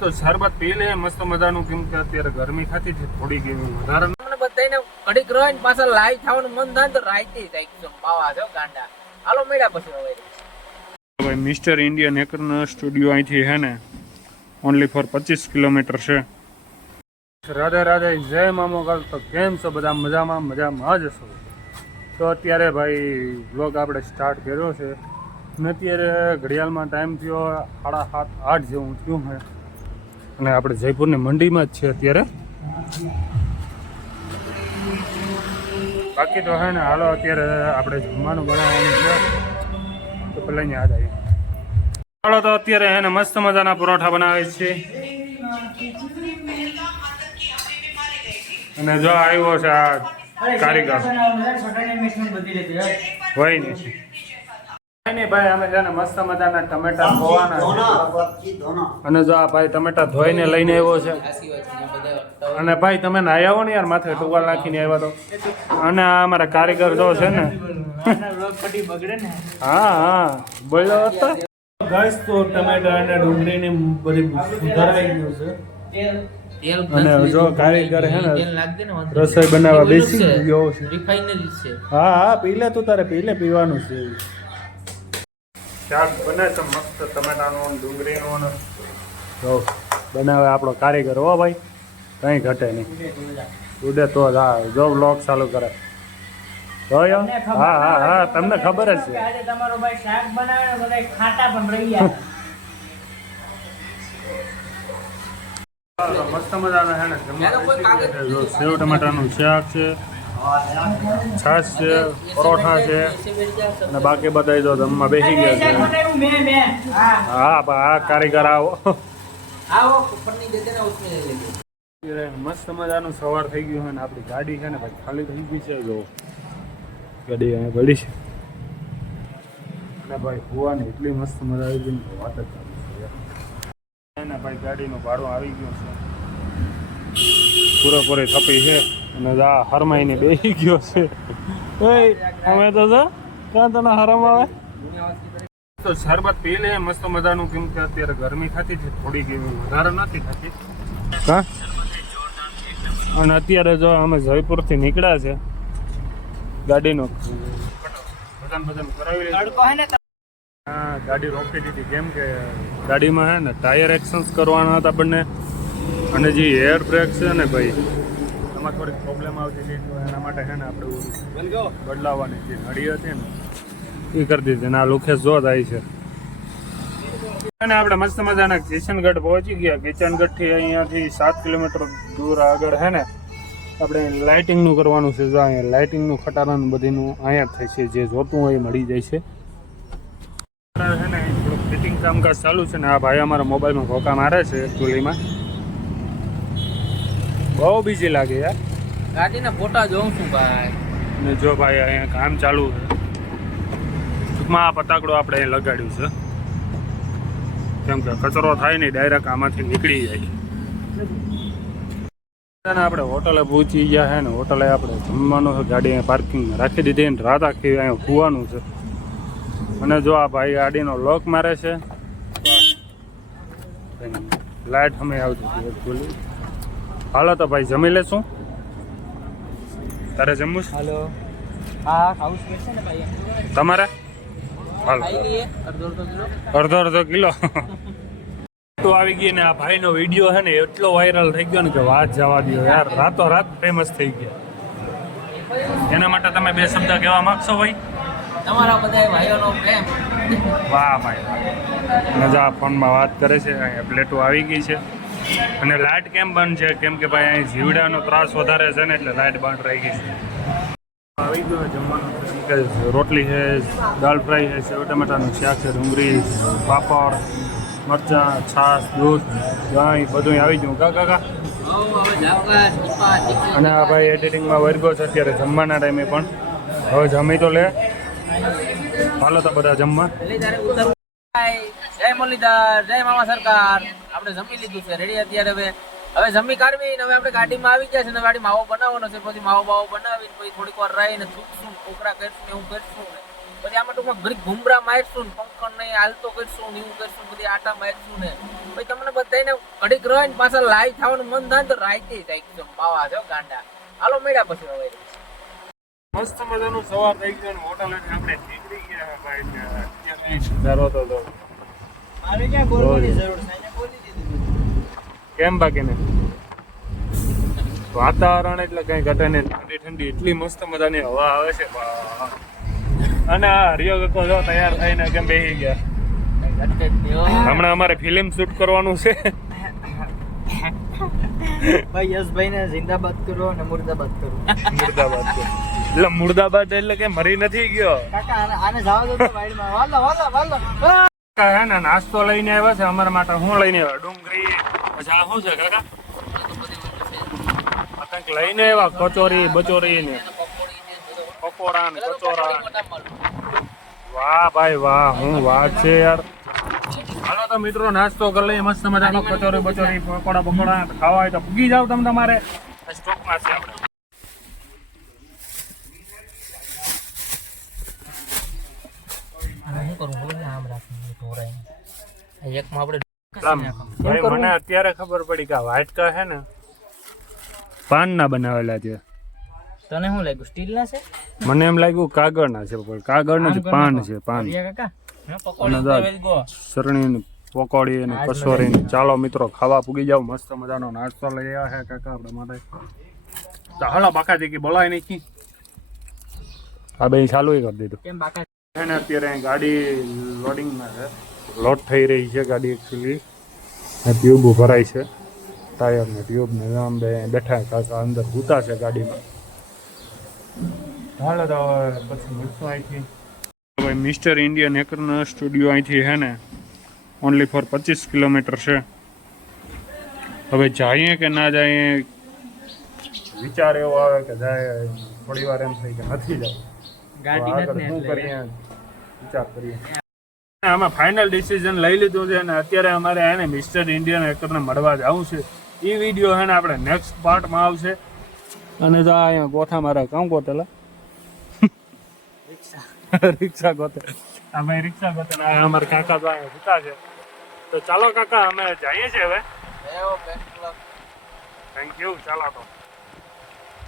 તો શરબત પી લે મસ્ત મજાનું, કેમ કે અત્યારે ગરમી ખાતી છે થોડી કેવી વધારે. મને બધાને ઘડીક રહે ને પાછા લાઈવ થવાનું મન થાય તો રાઈતે જાય બાવા છે ગાંડા. હાલો મેળા પછી હવે ભાઈ મિસ્ટર ઇન્ડિયન હેકરના સ્ટુડિયો અહીંથી હે ને ઓનલી ફોર 25 કિલોમીટર છે. રાધે રાધે, જય મામો કાલ. તો કેમ છો બધા? મજામાં જ છો? તો અત્યારે ભાઈ વ્લોગ આપણે સ્ટાર્ટ કર્યો છે અને અત્યારે ઘડિયાળમાં ટાઈમ થયો 7:30 જેવું થયું છે અને આપણે જયપુરની મંડીમાં જ છે અત્યારે. બાકી તો હે ને હાલો અત્યારે આપણે જમવાનું બનાવવાનું છે તો પેલા યાદ આવી. ચાલો તો અત્યારે હે ને મસ્ત મજાના પરોઠા બનાવે છે અને જો આવ્યો છે આ કારીગર હોય ને ભાઈ. અમે છે ને મસ્ત મજાના ટમેટા ધોવાના છે અને જો આ ભાઈ ટમેટા ધોઈને લઈને આવ્યો છે. અને ભાઈ તમે નાહી આવો ને યાર, માથે ટુવાલ નાખીને આવ્યા તો. અને આ અમારા કારીગર જો છે ને હા બોલ્યો હતો ગાઈસ. તો ટમેટા અને ડુંગળીની બધી સુધારાઈ ગયું છે અને જો કારીગર હે ને રસોઈ બનાવવા બેસી ગયો છે. રિફાઇનરી છે. હા પી લે તું, તારે પીવાનું છે. શાક બને છે મસ્ત ટમેટાનું ડુંગળીનું જો બનાવે આપણો કારીગર. હો ભાઈ કંઈ ઘટે નહીં, ઉડે તો જ. હા જો વ્લોગ ચાલુ કરે. હા તમને ખબર જ છે. તમારો ભાઈ શાક બનાવે બધા ખાટા પણ રહી ગયા. મસ્ત મજાના હે ને જો સેવ ટમાટાનું શાક છે, છાશ છે, પરોઠા છે અને બાકી બધા જો જમવા બેસી ગયા છે. હા આ કારીગર આવો. મસ્ત મજાનું સવાર થઈ ગયું છે ને આપણી ગાડી છે ને ભાઈ ખાલી થઈ ગઈ છે. જો ગાડી અહીંયા પડી છે અને ભાઈ હોવાની એટલી મસ્ત મજા આવી ગઈ ને વાત જ ચાલુ છે ને ભાઈ. ગાડીનું ભાડું આવી ગયું છે, પૂરેપૂરી થપી છે અને આ હરમાઈને બેસી ગયો છે. અમે તો જો ક્યાં તને હરમ આવે તો શરબત પી લે મસ્ત મજાનું, કેમ કે અત્યારે ગરમી ખાતી છે થોડી કેવી વધારે નથી થતી. હા અને અત્યારે જો અમે જયપુરથી નીકળ્યા છે, ગાડીનું ભજન કરાવી હા ગાડી રોકી દીધી કેમ કે ગાડીમાં હે ને ટાયર એક્સચેન્જ કરવાના હતા બંને અને જે એર બ્રેક છે ને ભાઈ એમાં થોડીક પ્રોબ્લેમ આવતી હતી તો એના માટે છે ને આપણે બદલાવવાની જે નળી હતી ને એ કરી દીધી. આ લુખેશ જો થાય છે અને આપણે મસ્ત મજાના કિશનગઢ પહોંચી ગયા. કિશનગઢથી અહીંયાથી 7 કિલોમીટર દૂર આગળ છે ને આપણે લાઇટિંગનું કરવાનું છે. જો અહીંયા લાઇટિંગનું ખટારાનું બધીનું અહીંયા જ થાય છે, જે જોતું હોય એ મળી જાય છે. છે ને થોડુંક ફિટિંગ કામકાજ ચાલુ છે ને આ ભાઈ અમારા મોબાઈલમાં ભોકા મારે છે ટોલીમાં. બહુ બીજી લાગે યાર. ગાડીના ફોટા જોઉં છું ભાઈ. ને જો ભાઈ અહીંયા કામ ચાલુ છે. ટૂંકમાં આ પતાકડો આપણે અહીં લગાડ્યું છે કેમ કે કચરો થાય નહીં, ડાયરેક્ટ આમાંથી નીકળી જાય. આપણે હોટલે પહોંચી ગયા છે ને હોટલે આપણે જમવાનું છે. ગાડી અહીંયા પાર્કિંગ રાખી દીધી ને રાત આખી અહીંયા સુવાનું છે. અને જો આ ભાઈ ગાડીનો લોક મારે છે, લાઇટ અમે આવતી હતી. હાલો તો ભાઈ જમી લેશું. તારે જમવું છે? હાલો હા ખાવું છે ને ભાઈ તમારે? હાલો અડધો કિલો તો આવી ગઈ ને આ ભાઈનો વિડીયો છે ને એટલો વાયરલ થઈ ગયો ને કે વાત જવા દો યાર. રાતોરાત ફેમસ થઈ ગયા. એના માટે તમે 2 શબ્દ કહેવા માંગશો ભાઈ? તમારા બધા ભાઈઓનો પ્રેમ. વાહ ભાઈ મજા. ફોનમાં વાત કરે છે. અહીંયા પ્લેટો આવી ગઈ છે અને લાઇટ કેમ બંધ છે કેમ કે ભાઈ અહીં જીવડાનો ત્રાસ વધારે છે ને એટલે લાઇટ બંધ રહી ગઈ છે. આવી ગયો જમવાનું કે રોટલી છે, દાળ ફ્રાય છે, સેવ ટમેટાનું શાક છે, ડુંગળી, પાપડ, મરચાં, છાશ, દૂધ, દહીં બધું આવી ગયું. કાકા અને આ ભાઈ એડિટિંગમાં વર્ગો છે અત્યારે જમવાના ટાઈમે પણ. હવે જમી તો લે. હાલો તો બધા જમવા. જય મુરલીધર, જય મામા સરકાર. આપણે જમી લીધું છે, રેડી અત્યારે. હવે જમી કાઢવી ને હવે આપણે ગાડીમાં આવી ગયા છે ને ગાડી માવો બનાવવાનો છે. પછી માવો બનાવીને પછી થોડીક વાર રહીને થૂકશું, કોકરા કરશું ને એવું કરશું પછી આમાં ટૂંકમાં ઘડીક ઘૂમરા મારશું ને પંખો નહીં હાલતો કરશું ને એવું કરશું બધી આટા મારશું ને પછી તમને બધાને ઘડીક રહે ને પાછા લાઈવ થવાનું મન થાય ને તો રાઈતે થાય એકદમ બાવા છે ગાંડા. હાલો મળ્યા પછી હવે મસ્ત મજાનું સવાર થઈ ગયો ને હોટલ આપણે નીકળી ગયા ભાઈ ને અત્યારે નજારો તો જો. મારે ક્યાં બોલવાની જરૂર છે એને બોલી દીધું. કેમ બાકીને વાતાવરણ એટલે કઈ ઘટે નહીં, ઠંડી ઠંડી એટલી મસ્ત મજાની હવા આવે છે વાહ. અને આ હરિયો કાકો જો તૈયાર થઈને કેમ બેસી ગયા. હમણાં અમારે ફિલ્મ શૂટ કરવાનું છે. ભાઈ યશભાઈ ને જિંદાબાદ કરો અને મુર્દાબાદ કરો. મુર્દાબાદ છે. એટલે મુર્દાબાદ એટલે કે મરી નથી ગયો કાકા આને જવા દો તો વાઈડમાં વાલો વાલો વાલો. કાકા હે ને નાસ્તો લઈને આવ્યા છે અમારા માટે. હું લઈને આવ્યા ડુંગળી પછી આ શું છે કાકા કંઈક લઈને આવ્યા કચોરી બચોરી ને પકોડા ને કચોરા. વાહ ભાઈ વાહ, હું વાત છે યાર. હાલો તો મિત્રો નાસ્તો કરી લઈએ મસ્ત મજાનો. કચોરી બચોરી પકોડા પકોડા ખાવા હોય તો પૂગી જાવ તમે તમારે સ્ટોકમાં છે આપણે. ભાઈ મને અત્યારે ખબર પડી કે વાટકા છે ને પાન ના બનાવેલા છે. તને શું લાગ્યું સ્ટીલ ના છે? મને એમ લાગ્યું કાગળ ના છે પણ કાગળ નથી, પાન છે પાન. સરણી પકોડી અને કચોરી. ચાલો મિત્રો ખાવા પૂગી જાવ. મસ્ત મજાનો નાસ્તો લઈ આવ્યા છે કાકા આપણા માટે. તો હાલો બાકાજી કે બોલાય નહીં. હા ભાઈ ચાલુ કરી દીધું. કેમ બાકા છે ને અત્યારે ગાડી લોડિંગમાં છે, લોડ થઈ રહી છે ગાડી એકચ્યુઅલી. ટ્યુબ ભરાય છે, ટાયર ને ટ્યુબ ને આમ બેઠા કાકા અંદર ઘૂતા છે ગાડીમાં. હાલો તો પછી મળશું અહીંથી. ભાઈ મિસ્ટર ઇન્ડિયન હેકરના સ્ટુડિયો અહીંથી છે ને ઓનલી ફોર 25 કિલોમીટર છે. હવે જઈએ કે ના જઈએ વિચાર એવો આવે કે જાય, થોડી વાર એમ થઈ કે નથી જવું. ગાડી નથી શું કરીએ વિચાર કરીએ. આમાં ફાઇનલ ડિસિઝન લઈ લીધું છે અને અત્યારે અમારે એને મિસ્ટર ઇન્ડિયન હેકરને મળવા જવું છે. એ વિડીયો છે ને આપણે નેક્સ્ટ પાર્ટમાં આવશે. અને જો અહીંયા ગોથા મારા કામ ગોતેલા રિક્ષા ગોતે. અમે રિક્ષા ગોતે અમારા કાકા તો અહીંયા જતા છે. તો ચાલો કાકા અમે જઈએ છીએ હવે. Thank you. ચાલો તો